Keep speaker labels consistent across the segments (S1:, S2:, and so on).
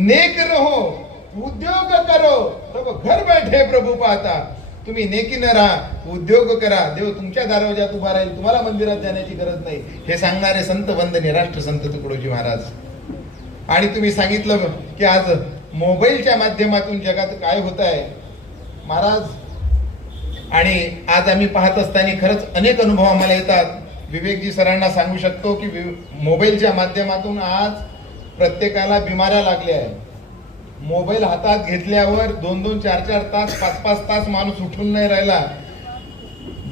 S1: Neck रहो उद्योग करो. तब घर बैठे प्रभू पाहता. तुम्ही नेकीनं राहा उद्योग करा. देव तुमच्या दरवाजात उभा राहील. तुम्हाला मंदिरात जाण्याची गरज नाही. हे सांगणारे संत वंदने राष्ट्रसंत तुकडोजी महाराज. आणि तुम्ही सांगितलं की आज मोबाईलच्या माध्यमातून जगात काय होत आहे? महाराज आणि आज आम्ही पाहत असताना खरंच अनेक अनुभव आम्हाला येतात. विवेकजी सरांना सांगू शकतो की मोबाईलच्या माध्यमातून आज प्रत्येकाला बिमाऱ्या लागल्या आहेत. मोबाईल हातात घेतल्यावर दोन दोन चार चार तास पाच पाच तास माणूस उठून नाही राहिला.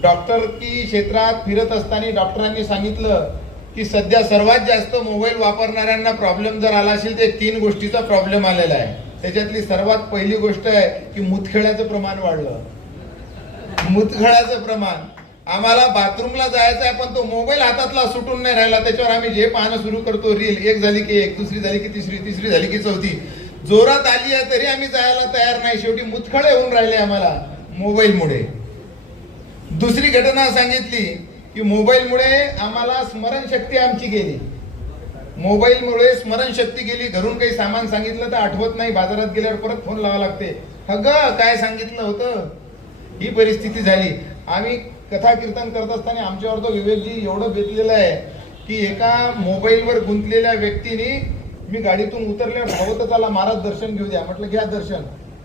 S1: डॉक्टर की क्षेत्रात फिरत असताना डॉक्टरांनी सांगितलं की सध्या सर्वात जास्त मोबाईल वापरणाऱ्यांना प्रॉब्लेम जर आला असेल तर तीन गोष्टीचा प्रॉब्लेम आलेला आहे. त्याच्यातली सर्वात पहिली गोष्ट आहे की मुतखेळ्याचं प्रमाण वाढलं. मुतखळाचं प्रमाण. आम्हाला बाथरूमला जायचं आहे पण तो मोबाईल हातातला सुटून नाही राहिला. त्याच्यावर आम्ही जे पाहणं सुरू करतो. रील एक झाली की एक दुसरी झाली की तिसरी तिसरी झाली की चौथी. जोरात आली आहे तरी आम्ही जायला तयार नाही. शेवटी मुतखळे होऊन राहिले आम्हाला मोबाईलमुळे. दुसरी घटना सांगितली की मोबाईलमुळे आम्हाला स्मरणशक्ती आमची गेली. मोबाईलमुळे स्मरणशक्ती गेली. घरून काही सामान सांगितलं तर आठवत नाही. बाजारात गेल्यावर परत फोन लावा लागते. अग काय सांगितलं होतं? ही परिस्थिती झाली. आम्ही कथा कीर्तन करत असताना आमच्यावर तो विवेकजी एवढं बेतलेलं आहे की एका मोबाईलवर गुंतलेल्या व्यक्तीने मी गाडीतून उतरल्यावर धावतच आला महाराज दर्शन घेऊ द्या. म्हटलं घ्या दर्शन.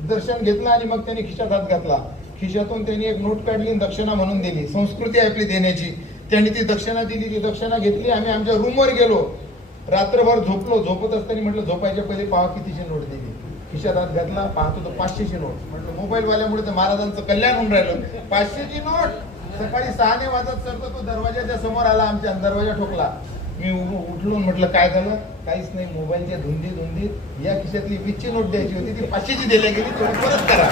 S1: दर्शन घेतलं आणि मग त्यांनी खिशात हात घातला. खिशातून त्यांनी एक नोट काढली आणि दक्षिणा म्हणून दिली. संस्कृती आपली देण्याची. त्यांनी ती दक्षिणा दिली. ती दक्षिणा घेतली. आम्ही आमच्या रूमवर गेलो. रात्रभर झोपलो. झोपत असताना म्हटलं झोपायच्या पहिले पाहा कितीची नोट दिली. खिशात हात घातला. पाहतो तर पाचशेची नोट. म्हटलं मोबाईलवाल्यामुळे तर महाराजांचं कल्याण होऊन राहिलं. पाचशेची नोट. सकाळी सहाने वाजत सरतो तो दरवाजाच्या समोर आला आमच्या दरवाजा ठोकला. मी उठलून उठलो म्हटलं काय झालं? काहीच नाही मोबाईलच्या धुंदी धुंदीत या खिशातली वीजची नोट द्यायची होती ती पाचशेची दिल्या गेली थोडी परत करा.